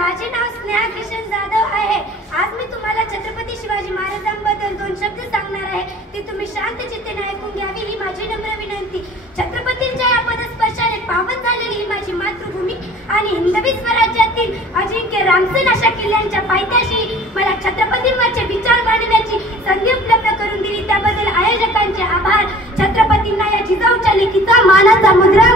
माझे नाव स्नेहा किशन जाधव आहे। आज मी तुम्हाला छत्रपती शिवाजी महाराजांबद्दल 2 शब्द सांगणार आहे। ते तुम्ही शांत चित्तेने ऐकून घ्यावी ही माझी नम्र विनंती। छत्रपतींच्या या पदस्पर्शाने पावन झालेली ही माझी मातृभूमी आणि हिंदवी स्वराज्यातील अजिंक्य रामसर अशा किल्ल्यांच्या पायथ्याशी मला छत्रपतींवरचे विचार मांडण्याची संधी उपलब्ध करून दिली, त्याबद्दल आयोजकांचे आभार। छत्रपतींना या जिजाऊच्या लेखीचा मानाचा मुद्रा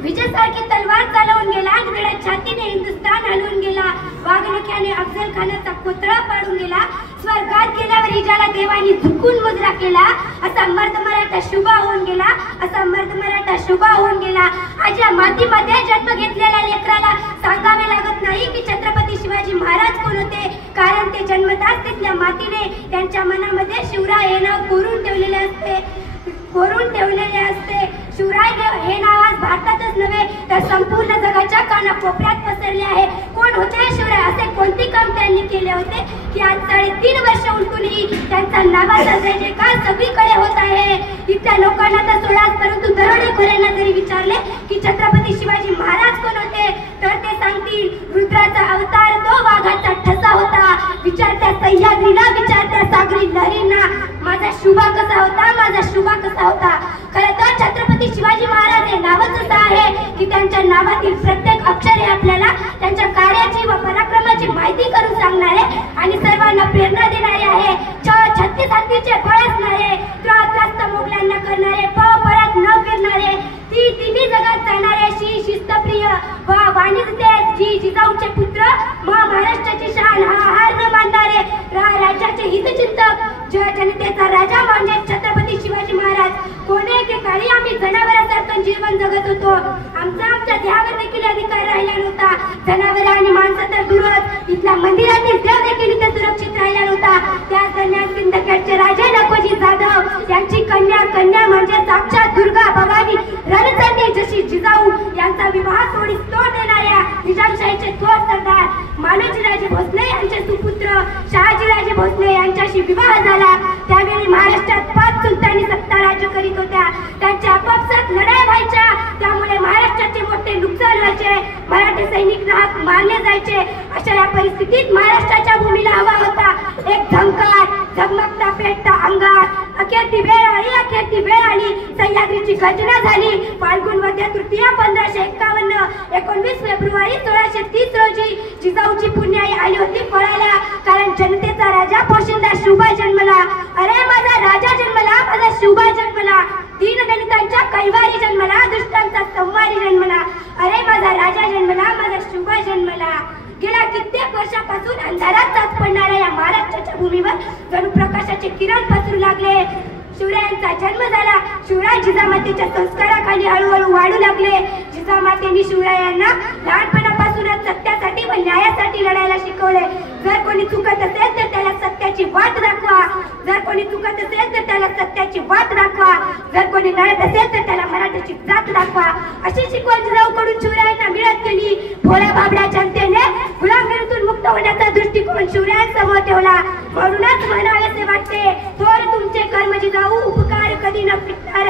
विजयसारखी तलवार चालवून गेला, वेळा छातीने हिंदुस्थान हलवून गेला, वाघनख्याने अफजल खानाचा पुतळा पाडून गेला, स्वर्गात गेल्यावर हिजाला देवानी झुकून मुजरा केला, असा मर्द मराठा शुभा होऊन गेला। आज या मातीमध्ये जन्म घेतलेल्या लेकराला सांगावे लागत नाही की छत्रपती शिवाजी महाराज कोण होते, कारण ते जन्मताच तिथल्या मातीने त्यांच्या मनामध्ये शिवराय हे नाव कोरून ठेवलेले असते। शिवराय हे नाव आज भारतातच नव्हे तर संपूर्ण जगाच्या कानाकोपऱ्यात पसरले आहे। कोण होते शिवराय, असे कोणते काम त्यांनी केले होते की आज 3.5 वर्ष उलटूनही त्यांचा नावाचा जय जयकार सगळीकडे होत आहे। इथल्या लोकांना तर सोडाच, परंतु दरोडेखोरांना जरी विचारले की छत्रपती शिवाजी महाराज कोण होते तर ते सांगतील रुद्राचा अवतार तो वाघाचा ठसा होता। विचारत्या सह्याद्रीला, विचारत्या सागरी लहरींना माझा शुभा कसा होता। खरं तर छत्रपती शिवाजी महाराज हे नावच असं आहे की त्यांच्या नावातील प्रत्येक अक्षर हे आपल्याला त्यांच्या कार्याची व पराक्रमाची माहिती करून सांगणारे आणि सर्वांना प्रेरणा देणारे आहे। 36 हत्तीचे बळ असणारे, त्रस्त मोगलांना करणारे, परत न फिरणारे, तिन्ही जगात जाणारे, शिस्तप्रिय व वाणिज्य जिजाऊचे पुत्र, महाराष्ट्राची शान हार न मानणारे, राज्याचे हितचिंतक, जनतेचा राजा म्हणजे छत्रपती शिवाजी महाराज। कोणत्याही काळी आम्ही जनावरांसारखं जीवन जगत होतो। आमच्या देहावर देखील अधिकार राहिला नव्हता। जनावर आणि माणसं तर दूरच, इथल्या मंदिरातील देव देखील इथे सुरक्षित राहिला नव्हता। त्या दरम्यान सिंदखेडचे राजे लखोजी जाधव यांची कन्या म्हणजे साक्षात दुर्गा भवानी रणचंडी जशी जिजाऊ यांचा विवाह सोडीस तोड देणाऱ्या निजामशाहीचे थोर सरदार मालोजीराजे भोसले यांचे सुपुत्र शहाजीराजे भोसले यांच्याशी विवाह झाला। त्यावेळी महाराष्ट्रात 5 सुलतानी सत्ता राज्य करीत होत्या। त्यांच्या आपापसात लढाई व्हायच्या, त्यामुळे महाराष्ट्राचे मोठे नुकसान व्हायचे, मराठी सैनिक नाहक मारले जायचे। अशा या परिस्थितीत महाराष्ट्राच्या भूमीला हवा होता एक झंकार, झगमगता पेटता अंगार। अखेरती वेळ आली, सह्याद्रीची घटना झाली। फाल्गुन वद्य तृतीया 1551, 19 फेब्रुवारी 1630 रोजी जिजाऊची पुण्याई आली होती फळाला, कारण जनतेचा राजा पोशिंदा शिवबा जन्मला। अरे माझा राजा जन्मला, माझा शिवबा जन्मला, दीनदलितांच्या कैवारी जन्मला, दुष्टांचा संवारी जन्मला। अरे माझा राजा जन्मला, माझा शिवबा जन्मला। गेल्या कित्येक वर्षापासून अंधारात साच पडणाऱ्या या महाराष्ट्राच्या भूमीवर जणू प्रकाशाचे किरण पसरू लागले। शिवरायांचा जन्म झाला, शिवराय जिजामातेच्या संस्काराखाली हळूहळू वाढू लागले। जिजामातेने शिवरायांना लहानपणापासूनच सत्यासाठी व न्यायासाठी लढायला शिकवले। जर कोणी चुकत असेल तर त्याला सत्याची वाट दाखवा, जर कोणी लढत असेल तर त्याला मराठीची जात दाखवा, अशी शिकवण जिजाऊकडून शिवरायांना मिळत गेली। भोळ्या बाबड्या जनतेने गुलामगिरीतून मुक्त होण्याचा दृष्टिकोन शिवरायांसमोर ठेवला। म्हणूनच म्हणावेसे वाटते, थोर तुमचे कर्म जिजाऊ, उपकार कधी न फिटणार,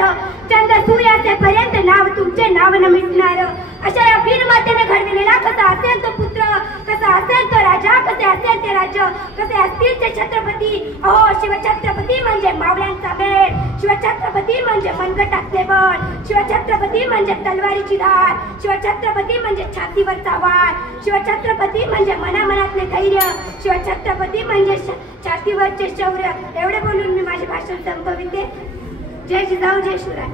चंद्र सूर्य असेपर्यंत नाव तुमचे नाव न मिटणार। अशा या वीर मातेने घडविलेला कसा असेल तो पुत्र, कसा असेल तो राजा, कसे असेल ते राज्य, कसे असतील ते छत्रपती। अहो शिवछत्रपती म्हणजे मावळ्यांचा बेड, शिवछत्रपती म्हणजे मनगटातले बळ, शिवछत्रपती म्हणजे तलवारीची धार, शिवछत्रपती म्हणजे छातीवरचा वार, शिवछत्रपती म्हणजे मनामनातले धैर्य, शिवछत्रपती म्हणजे छातीवरचे शौर्य। एवढे बोलून मी माझे भाषण संपविते। जय जिजाऊ, जय शिवराय।